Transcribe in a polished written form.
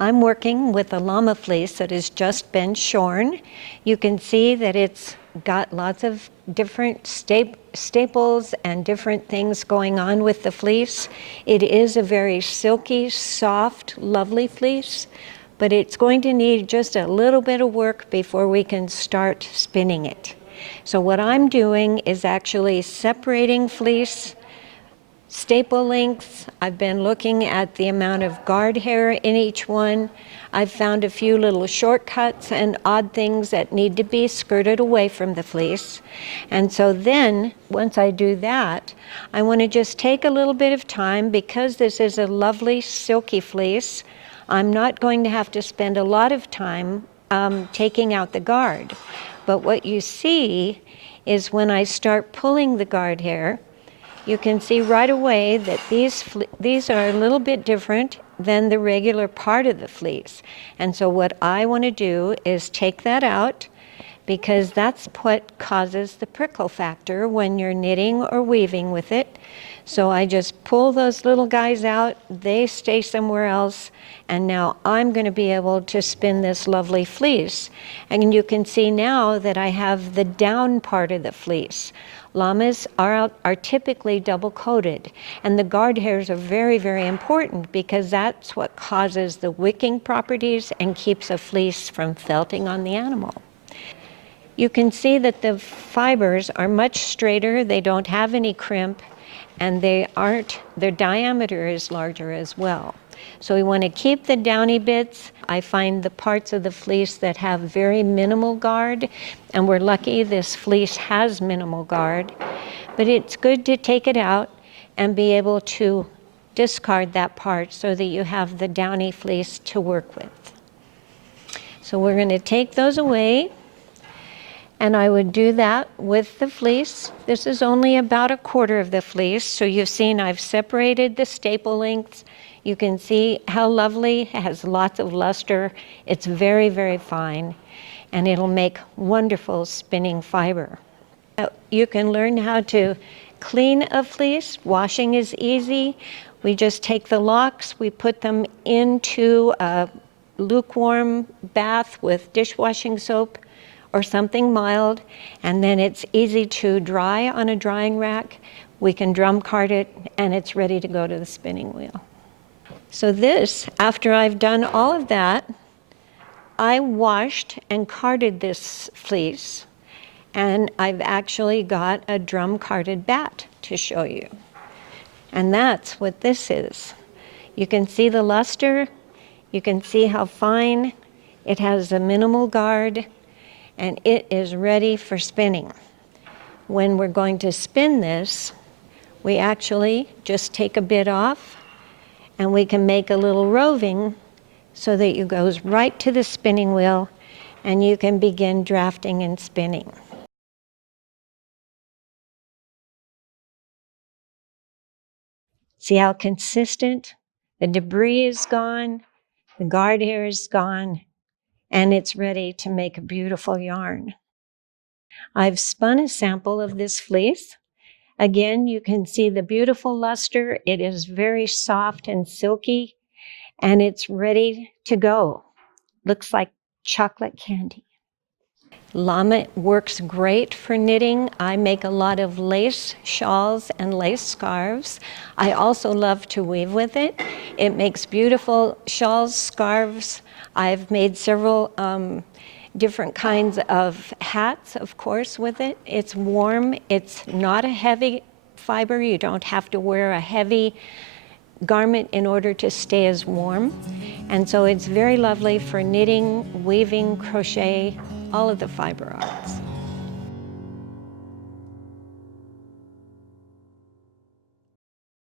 I'm working with a llama fleece that has just been shorn. You can see that it's got lots of different staples and different things going on with the fleece. It is a very silky, soft, lovely fleece, but it's going to need just a little bit of work before we can start spinning it. So what I'm doing is actually separating fleece, staple lengths. I've been looking at the amount of guard hair in each one. I've found a few little shortcuts and odd things that need to be skirted away from the fleece. And so then, once I do that, I want to just take a little bit of time, because this is a lovely silky fleece. I'm not going to have to spend a lot of time taking out the guard. But what you see is when I start pulling the guard hair, you can see right away that these are a little bit different than the regular part of the fleece. And so what I want to do is take that out, because that's what causes the prickle factor when you're knitting or weaving with it. So I just pull those little guys out, they stay somewhere else, and now I'm going to be able to spin this lovely fleece. And you can see now that I have the down part of the fleece. Llamas are typically double-coated, and the guard hairs are very, very important, because that's what causes the wicking properties and keeps a fleece from felting on the animal. You can see that the fibers are much straighter, they don't have any crimp, and their diameter is larger as well. So we want to keep the downy bits. I find the parts of the fleece that have very minimal guard, and we're lucky this fleece has minimal guard, but it's good to take it out and be able to discard that part so that you have the downy fleece to work with. So we're going to take those away. And I would do that with the fleece. This is only about a quarter of the fleece. So you've seen I've separated the staple lengths. You can see how lovely, it has lots of luster. It's very, very fine, and it'll make wonderful spinning fiber. You can learn how to clean a fleece. Washing is easy. We just take the locks, we put them into a lukewarm bath with dishwashing soap or something mild, and then it's easy to dry on a drying rack. We can drum card it, and it's ready to go to the spinning wheel. So this, after I've done all of that, I washed and carded this fleece, and I've actually got a drum carded bat to show you. And that's what this is. You can see the luster, you can see how fine, it has a minimal guard, and it is ready for spinning. When we're going to spin this, we actually just take a bit off, and we can make a little roving so that it goes right to the spinning wheel, and you can begin drafting and spinning. See how consistent? The debris is gone, the guard hair is gone, and it's ready to make a beautiful yarn. I've spun a sample of this fleece. Again, you can see the beautiful luster. It is very soft and silky, and it's ready to go. Looks like chocolate candy. Llama works great for knitting. I make a lot of lace shawls and lace scarves. I also love to weave with it. It makes beautiful shawls, scarves. I've made several different kinds of hats, of course, with it. It's warm. It's not a heavy fiber. You don't have to wear a heavy garment in order to stay as warm. And so it's very lovely for knitting, weaving, crochet, all of the fiber arts.